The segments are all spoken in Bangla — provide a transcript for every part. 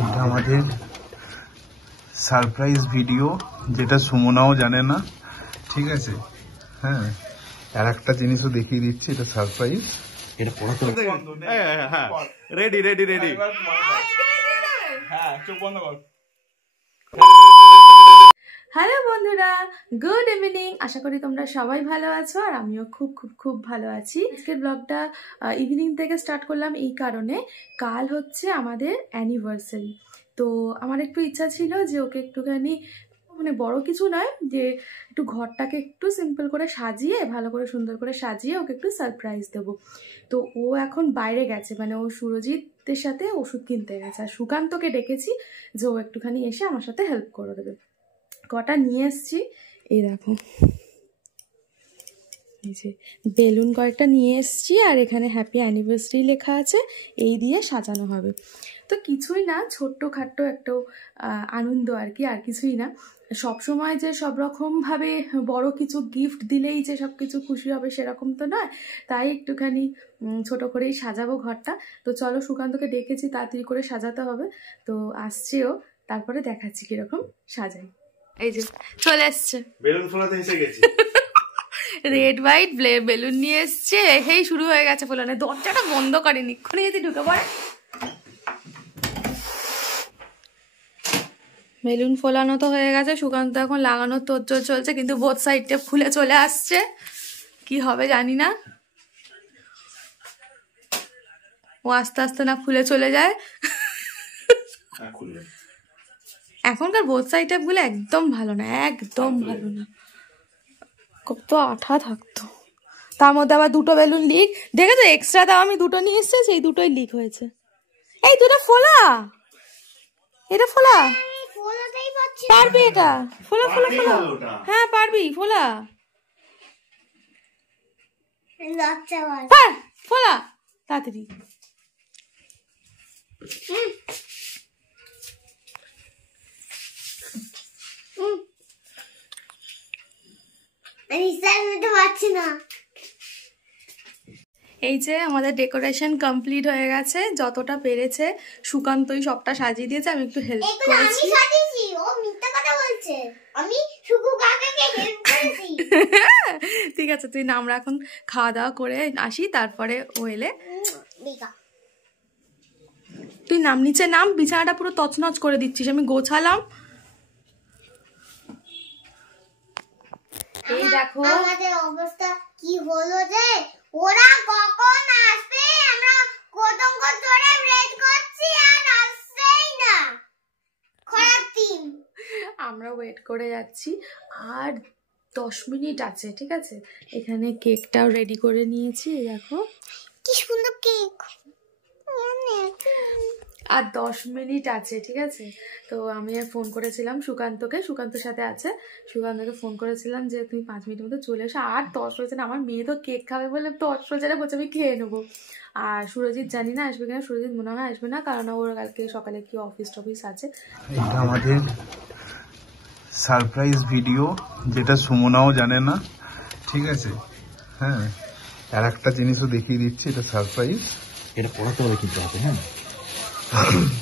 এটা আমাদের সারপ্রাইজ ভিডিও, যেটা সুমনাও জানে না, ঠিক আছে? হ্যাঁ, আর একটা জিনিসও দেখিয়ে দিচ্ছি, এটা সারপ্রাইজ। এটা পড়াতে হ্যাঁ, রেডি রেডি রেডি। হ্যাঁ, চোখ বন্ধ কর। হ্যালো বন্ধুরা, গুড ইভিনিং। আশা করি তোমরা সবাই ভালো আছো, আর আমিও খুব খুব খুব ভালো আছি। আজকের ব্লগটা ইভিনিং থেকে স্টার্ট করলাম এই কারণে, কাল হচ্ছে আমাদের অ্যানিভার্সারি। তো আমার একটু ইচ্ছা ছিল যে ওকে একটুখানি, মানে বড় কিছু নয়, যে একটু ঘরটাকে একটু সিম্পল করে সাজিয়ে, ভালো করে সুন্দর করে সাজিয়ে ওকে একটু সারপ্রাইজ দেবো। তো ও এখন বাইরে গেছে, মানে ও সুরজিতের সাথে ওষুধ কিনতে গেছে, আর সুকান্তকে ডেকেছি যে ও একটুখানি এসে আমার সাথে হেল্প করে দেবে। কটা নিয়ে এসছি, এই দেখো, এই যে বেলুন কয়েকটা নিয়ে এসছি, আর এখানে হ্যাপি অ্যানিভার্সারি লেখা আছে, এই দিয়ে সাজানো হবে। তো কিছুই না, ছোট্টখাট্ট একটা আনন্দ আর কি, আর কিছুই না। সবসময় যে সব রকমভাবে বড় কিছু গিফট দিলেই যে সব কিছু খুশি হবে সেরকম তো নয়, তাই একটুখানি ছোট করেই সাজাবো ঘরটা। তো চলো, সুকান্তকে ডেকেছি, তাড়াতাড়ি করে সাজাতে হবে, তো আসছেও, তারপরে দেখাচ্ছি কিরকম সাজাই। এই যে চলে এসছে, বেলুন ফোলাতে এসে গেছি। রেড হোয়াইট বেলুন নিয়ে এসছে, এই শুরু হয়ে গেছে ফোলানো। দরজাটা বন্ধ করেনি, এক্ষুনি যদি ঢুকে পড়ে। বেলুন ফোলানো তো হয়ে গেছে, সুকান্ত এখন লাগানোর তোড়জোড় চলছে, কিন্তু বোথ সাইডটা খুলে চলে আসছে, কি হবে জানি না। ও আস্তে আস্তে না খুলে চলে যায়। এখনকার বোথ সাইড গুলো একদম ভালো না, একদম ভালো না, কত আঠা থাকতো। তার মধ্যে আবার দুটো বেলুন লিক, দেখেছো? এক্সট্রা দাও, আমি দুটো নিয়ে এসেছি, সেই দুটোই লিক হয়েছে। এই দুটো ফোলা, এটা ফোলা, পারবি এটা? ফোলা ফোলা ফোলা, হ্যাঁ পারবি, ফোলা ফোলা তাড়াতাড়ি। এই যে আমাদের ডেকোরেশন কমপ্লিট হয়ে গেছে, যতটা পেরেছে সুকান্তই সবটা সাজিয়ে দিয়েছে, আমি একটু হেল্প করেছি। ঠিক আছে, তুই না, আমরা এখন খাওয়া দাওয়া করে আসি, তারপরে ও এলে তুই নাম, নিচে নাম, বিছানাটা পুরো তছনছ করে দিচ্ছিস, আমি গোছালাম। এই দেখো আমাদের অবস্থা কি হলো, যে ওরা কখন আসবে, আমরা কতক্ষণ ধরে ওয়েট করছি আর আসছেই না। খারাপ টিম, আমরা ওয়েট করে যাচ্ছি, আর 10 মিনিট আছে, ঠিক আছে? এখানে কেকটাও রেডি করে নিয়েছি, দেখো কি সুন্দর কেক। আর 10 মিনিট আছে, ঠিক আছে? তো আমি ফোন করেছিলাম সুকান্তকে, সুকান্তর সাথে আছে, সুকান্তকে ফোন করেছিলাম যে তুমি 5 মিনিটের মধ্যে চলে এসো। আর 10 রয়েছে না, আমার মেয়ে তো কেক খাবে বলে 10 রয়েছে না, বলছে আমি খেয়ে নেবো। আর সুরজিৎ জানি না আসবে কিনা, সুরজিৎ মনে হয় আসবে না, কারণ ওর কালকে সকালে কি অফিস টফিস আছে। এটা আমাদের সারপ্রাইজ ভিডিও, যেটা সুমনাও জানে না, ঠিক আছে? হ্যাঁ, আর একটা জিনিসও দেখিয়ে দিচ্ছি, এটা সারপ্রাইজ। এটা পড়াতে হবে কিন্তু আছে। হ্যাঁ,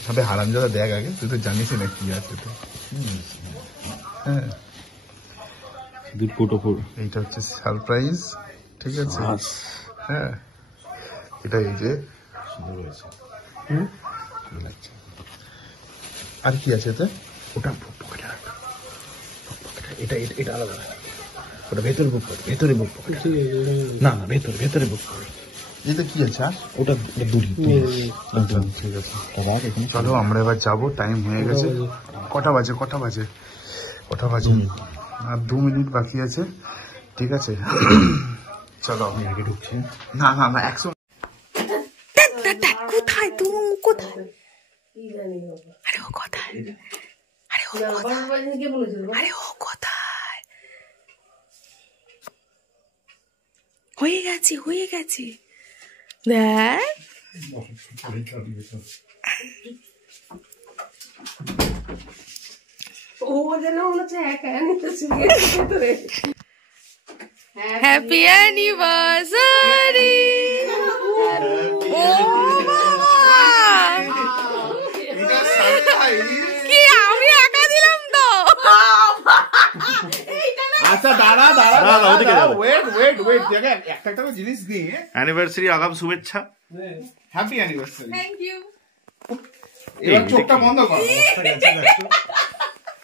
তবে হারামজাদা দেখ আগে, তুই তো জানিস না কি আছে। তো হ্যাঁ, এইটা হচ্ছে সারপ্রাইজ, ঠিক আছে? হ্যাঁ, এটা এই যে আর কি আছে এতে? ওটা পকেটে রাখ, এটা এটা আলাদা, ওটা ভেতরে বুক পকেট, ভেতরে বুক পকেট, না না ভেতরে ভেতরে বুক পকেট। এটা কি আছে? আর ওটা দুটি। ঠিক আছে, চলো আমরা এবার যাবো, টাইম হয়ে গেছে। কটা বাজে আর 2 মিনিট বাকি আছে, ঠিক আছে? চলো আমি আগে ঢুকছি। না না না, 100 কোথায় তুমি, কোথায়? আরে ও কোথায়, আরে ও কোথায়? হয়ে গেছে দেখ। ও যেন হচ্ছে হ্যাপি অ্যানিভার্সারি। ও বাবা, কি আমি একা দিলাম তো। আচ্ছা দাঁড়া ওয়েট একটা জিনিস দিই। অ্যানিভার্সারি আগাম শুভেচ্ছা। Happy anniversary. Thank you. এবার চোখটা বন্ধ কর।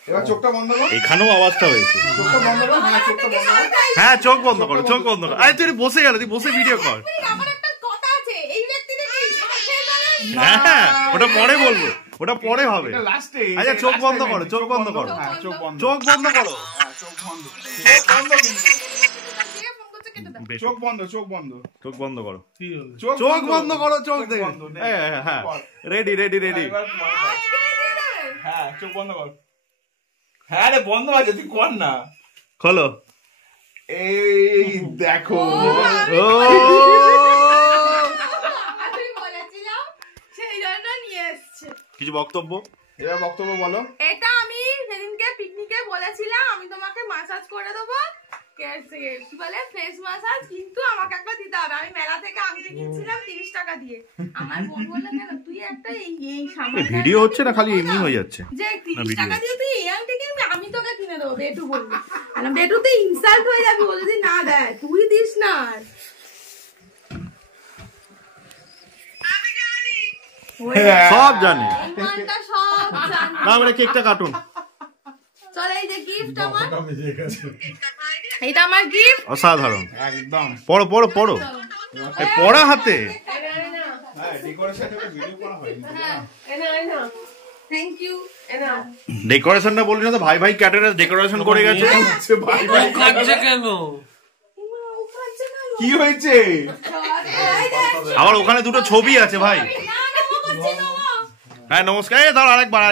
এবার চোখটা বন্ধ কর। এখানেও আওয়াজটা হয়েছে। চোখটা বন্ধ কর। হ্যাঁ চোখটা বন্ধ কর। হ্যাঁ চোখ বন্ধ করো, চোখ বন্ধ করো। আরে তুই বসে গেল, তুই বসে ভিডিও কর। আমার একটা কথা আছে, এই ব্যক্তিটা কি হ্যাঁ ওটা পরে বলবো, ওটা পরে হবে। এটা লাস্টে। আচ্ছা চোখ বন্ধ করো, চোখ বন্ধ করো, হ্যাঁ চোখ বন্ধ। চোখ বন্ধ করো। হ্যাঁ চোখ বন্ধ। চোখ বন্ধ কিন্তু। বেশ, চোখ বন্ধ, চোখ বন্ধ। চোখ বন্ধ করো, চোখ চোখ বন্ধ করো, চোখ দেখে। বন্ধ, নে। হ্যাঁ রেডি রেডি রেডি। এবার হ্যাঁ চোখ বন্ধ কর। হ্যাঁ রে বন্ধ আছে, তুই কর না। খোলো। এই দেখো। ও আমি বলেছিলাম সেই জন্য নিয়ে এসেছে। কিছু বক্তব্য? এবার বক্তব্য বলো। এটা আমি সেদিনকে পিকনিকে বলেছিলাম আমি তোমাকে মাসাজ করে দেবো, কি বলে ফেস মাসাজ, কিন্তু আমাকে একটা দিতে হবে। আমি মেলা থেকে আংটি কিনছিলাম 30 টাকা দিয়ে। আমার বোন বললো কেন তুই একটা এই সামান্য ভিডিও হচ্ছে না খালি এমনি হয়ে যাচ্ছে? যে 30 টাকা দিয়ে তুই এই আংটি কিনবি, আমি তোকে কিনে দেবো। বেটু বলবি না, বেটু তুই ইনসাল্ট হয়ে যাবি ও যদি না দেয়, তুই দিস না। সব জানি এই মানটা সব জানি। না, আমরা কেকটা কাটুন। চল এই যে গিফট আমার, এইটা আমার গিফট। অসাধারণ, একদম। পড়ো পড়ো পড়ো, এই পড়া হাতে। হ্যাঁ ডেকোরেশন একটা ভিডিও করা হয়নি। Thank you. ডেকোরেশনটা বললি না তো, ভাই ভাই ক্যাটারার ডেকোরেশন করে গেছে। ভাই ভাই কাটছে কেন? কি হয়েছে? আবার ওখানে দুটো ছবি আছে ভাই। হ্যাঁ নমস্কার। এই ধর আরেকবার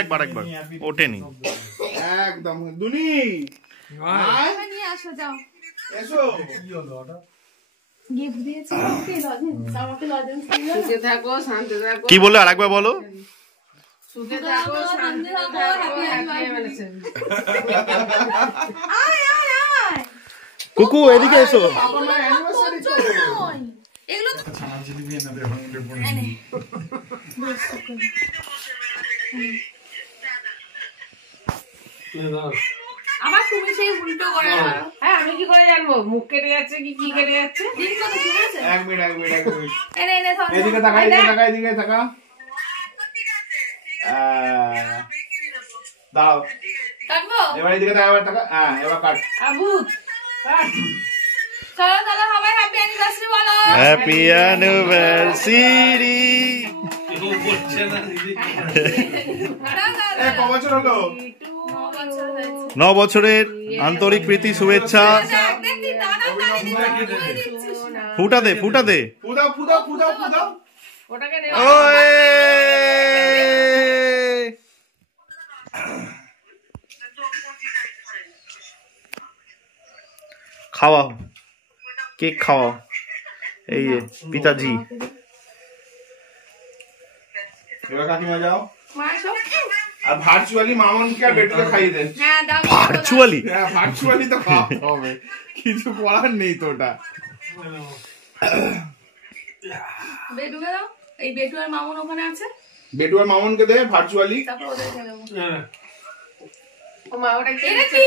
ওঠেনি। একদম দুনি নিয়ে আসো, যাও। এসো। গিফট দিয়েছি আমাকে, লজেন্স, আমাকে লজেন্স দিল। সুখে থাকো, শান্তি থাকো। কি বললে আরেকবার বলো? সুখে থাকো, শান্তি থাকো, হ্যাপি অ্যানিভার্সারি। আয় আয় আয়, কুকু এদিকে এসো। আমার অ্যানিভার্সারি তো। এগুলো তো আবার তুমি সেই উল্টো করে দাও। হ্যাঁ আমি কি করে জানবো মুখ কেটে যাচ্ছে কি কেটে যাচ্ছে? দিন কত ঠিক আছে? এক মিনিট। এনে এনে ধর। এদিকে তাকা। দাও। কাটবো? এবার এদিকে তাকা। হ্যাঁ এবার কাট। আবুত কাট। চলো চলো সবাই হ্যাপি অ্যানিভার্সারি বলো। Happy anniversary. ক বছর হলো? 9 বছরের আন্তরিক প্রীতি শুভেচ্ছা। ফুটা দে ফুদাও। ওটাকে নে। ওয়ে খাওয়াও, কেক খাওয়াও। এই যে পিতাজি। এবার কাকিমা যাও। মাসো। আর ভার্চুয়ালি মামনকে আর বেটুকে খাইয়ে দেন। হ্যাঁ দাও। ভার্চুয়ালি? হ্যাঁ ভার্চুয়ালি তো খাওয়াতে হবে, কিছু করার নেই তো ওটা। বেটুকে দাও। এই বেটু আর মামুন ওখানে আছে, বেটু আর মামনকে দে ভার্চুয়ালি। তারপর ওদেরকে দেবো। ও মা ওটা কি? এটা কি?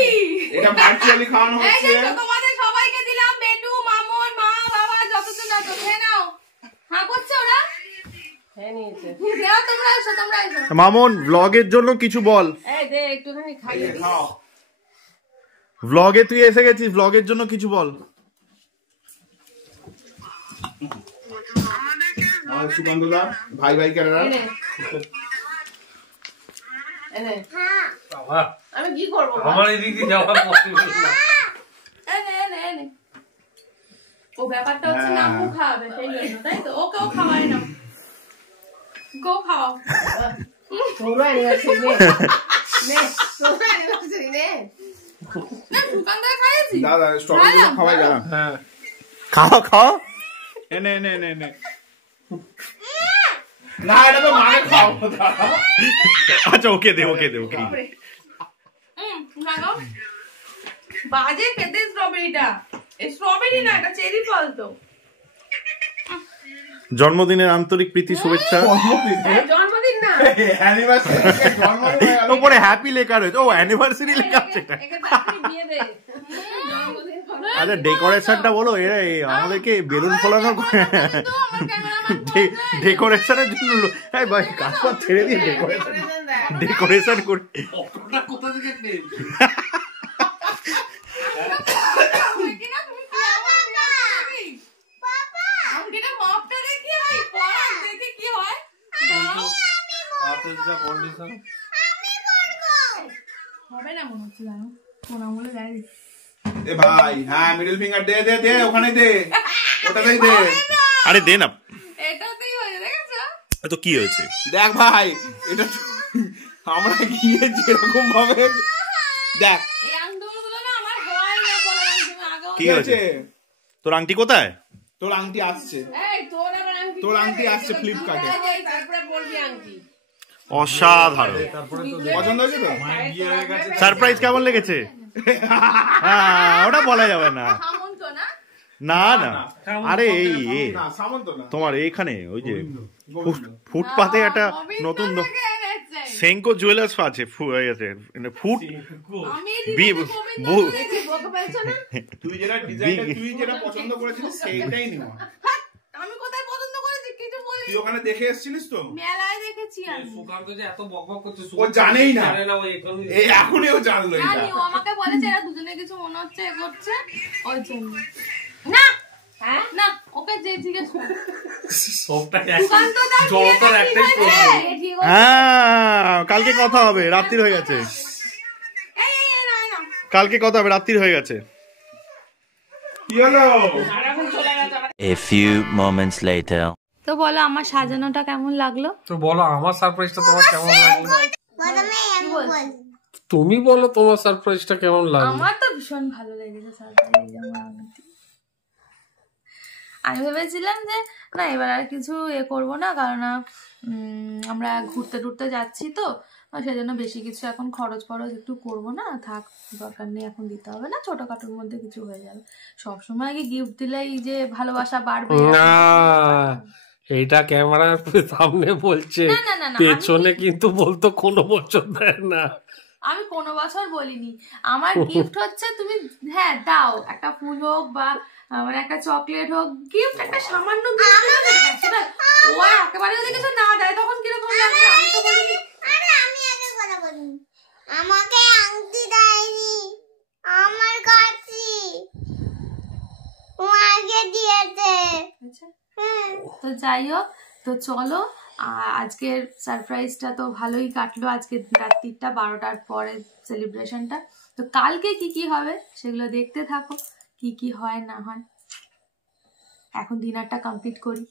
এটা ভার্চুয়ালি খাওয়ানো এই হচ্ছে। যে তোমাদের সবাইকে দিলাম, বেটু, মামুন, মা, বাবা যতজন আছে খেয়ে নাও। হ্যাঁ করছে ওরা? হ্যাঁ নিয়েছে। নাও তোমরা এসো, তোমরা এসো। মামন ব্লগের জন্য কিছু বল। এই দে একটুখানি খাইয়ে দিই। খাও। ব্লগে তুই এসে গেছিস, ব্লগের জন্য কিছু বল। আমার সুকান্তদা ভাই ক্যারেরা। এনে আমি কি করবো? আমার এদিকে যাওয়া পসিবল না। এনে এনে এনে। ও ব্যাপারটা হচ্ছে না, আপু খাওয়াবে সেই জন্য, তাই তো? ওকেও খাওয়াই না, গো খাও। তোরও অ্যানিভার্সারি নে। তোরও অ্যানিভার্সারি নে। না দোকান থেকে খাইয়েছি। দাদা স্ট্রবেরি খাওয়াই গেলাম। হ্যাঁ খাও। এনে না এটা তো মানে খাও। আচ্ছা ওকে দে। খাও। বাজে খেতে স্ট্রবেরিটা। এই স্ট্রবেরি না, এটা চেরি ফল তো। জন্মদিনের আন্তরিক প্রীতি শুভেচ্ছা। জন্মদিন না, ওপরে হ্যাপি লেখা রয়েছে। ও অ্যানিভার্সারি লেখা আছে। একে তাড়াতাড়ি বিয়ে দে। জন্মদিন করে। আচ্ছা ডেকোরেশনটা বলো, এরা আমাদেরকে বেলুন ফোলানোর ডেকোরেশনের জন্য ভাই কাজ পাত ছেড়ে দিয়ে ডেকোরেশন করে কোথা থেকে পেয়ে হবে না মনে হচ্ছে, জানো মনে মনে যাই এ ভাই হ্যাঁ মিডল ফিঙ্গার দে দে দে, ওখানে দে, ওটাতেই দে। আরে দে না, এটাতেই হয়ে দেখেছো তো কি হয়েছে? দেখ ভাই এটা আমরা গিয়ে যেরকম ভাবে দেখ এই আঙ্গুলগুলো না আমার হয় না পরে আগে কি হয়েছে? তোর আংটি কোথায়? তোর আংটি আসছে, এই তোর আবার আংটি, তোর আংটি আসছে ফ্লিপকার্টে। তারপরে বলবি আংটি। অসাধারণ। পছন্দ হয়েছে তো? সারপ্রাইজ কেমন লেগেছে? ওটা বলা যাবে না। সামন্ত না না না, আরে এই না সামন্ত না, তোমার এইখানে ওই যে ফুটপাতে একটা নতুন সেঙ্কো জুয়েলার্স আছে, ফুট আমি বকে পেয়েছো না? তুই যেটা ডিজাইনটা তুই যেটা পছন্দ করেছিস সেইটাই নেওয়া। আমি কোথায় পছন্দ করেছি কিছু বলি, তুই ওখানে দেখে এসেছিলিস তো? মেলায় দেখেছি আমি। সুকান্ত যে এত বকবক করছে, ও জানেই না। জানে না, ও এখনই এই এখনই ও জানলো এটা। জানি, ও আমাকে বলেছে এরা দুজনে কিছু মনে হচ্ছে এ করছে ওই জন্য। না হ্যাঁ না, ওকে যে জিজ্ঞেস কর। সবটাই সুকান্ত দা জড়তার একটাই প্রবলেম। হ্যাঁ কালকে কথা হবে, রাত্রির হয়ে গেছে। কালকে কথা হবে, রাত্রির হয়ে গেছে। কি হলো? A few moments later. তো বলো আমার সাজানোটা কেমন লাগলো? তো বলো আমার সারপ্রাইজটা তোমার কেমন লাগলো? প্রথমে আমি বলছি তুমি বলো তোমার সারপ্রাইজটা কেমন লাগলো? আমার তো ভীষণ ভালো লেগেছে সারপ্রাইজ। আমি ভেবেছিলাম যে না এবার আর কিছু করবো না, কারণ আমরা ঘুরতে টুরতে যাচ্ছি তো সেজন্য বেশি কিছু এখন খরচ একটু করবো না, থাক দরকার নেই এখন দিতে হবে না, ছোটখাটোর মধ্যে কিছু হয়ে যাবে। সবসময় কি গিফট দিলেই যে ভালোবাসা বাড়বে? না, এইটা ক্যামেরার সামনে বলছে, না না না না, পেছনে কিন্তু বলতো কোনো বছর দেয় না। আমি কোনো বছর বলিনি। আমার গিফট হচ্ছে তুমি হ্যাঁ দাও, একটা ফুল হোক বা একটা চকলেট হোক, গিফট একটা সামান্য গিফট। ও একেবারে যদি কিছু না দেয় তখন কিরকম লাগবে? আমি তো বলিনি। আরে আমি আগে কথা বলি, আমাকে আংটি দেয়নি, আমার কাছে ও আগে দিয়েছে। আচ্ছা তো যাই হোক, তো চলো আজকের সারপ্রাইজটা তো ভালোই কাটলো, আজকে রাত্রিটা 12টার পরে সেলিব্রেশনটা। তো কালকে কি কি হবে সেগুলো দেখতে থাকো, কি কি হয় না হয়। এখন ডিনারটা কমপ্লিট করি।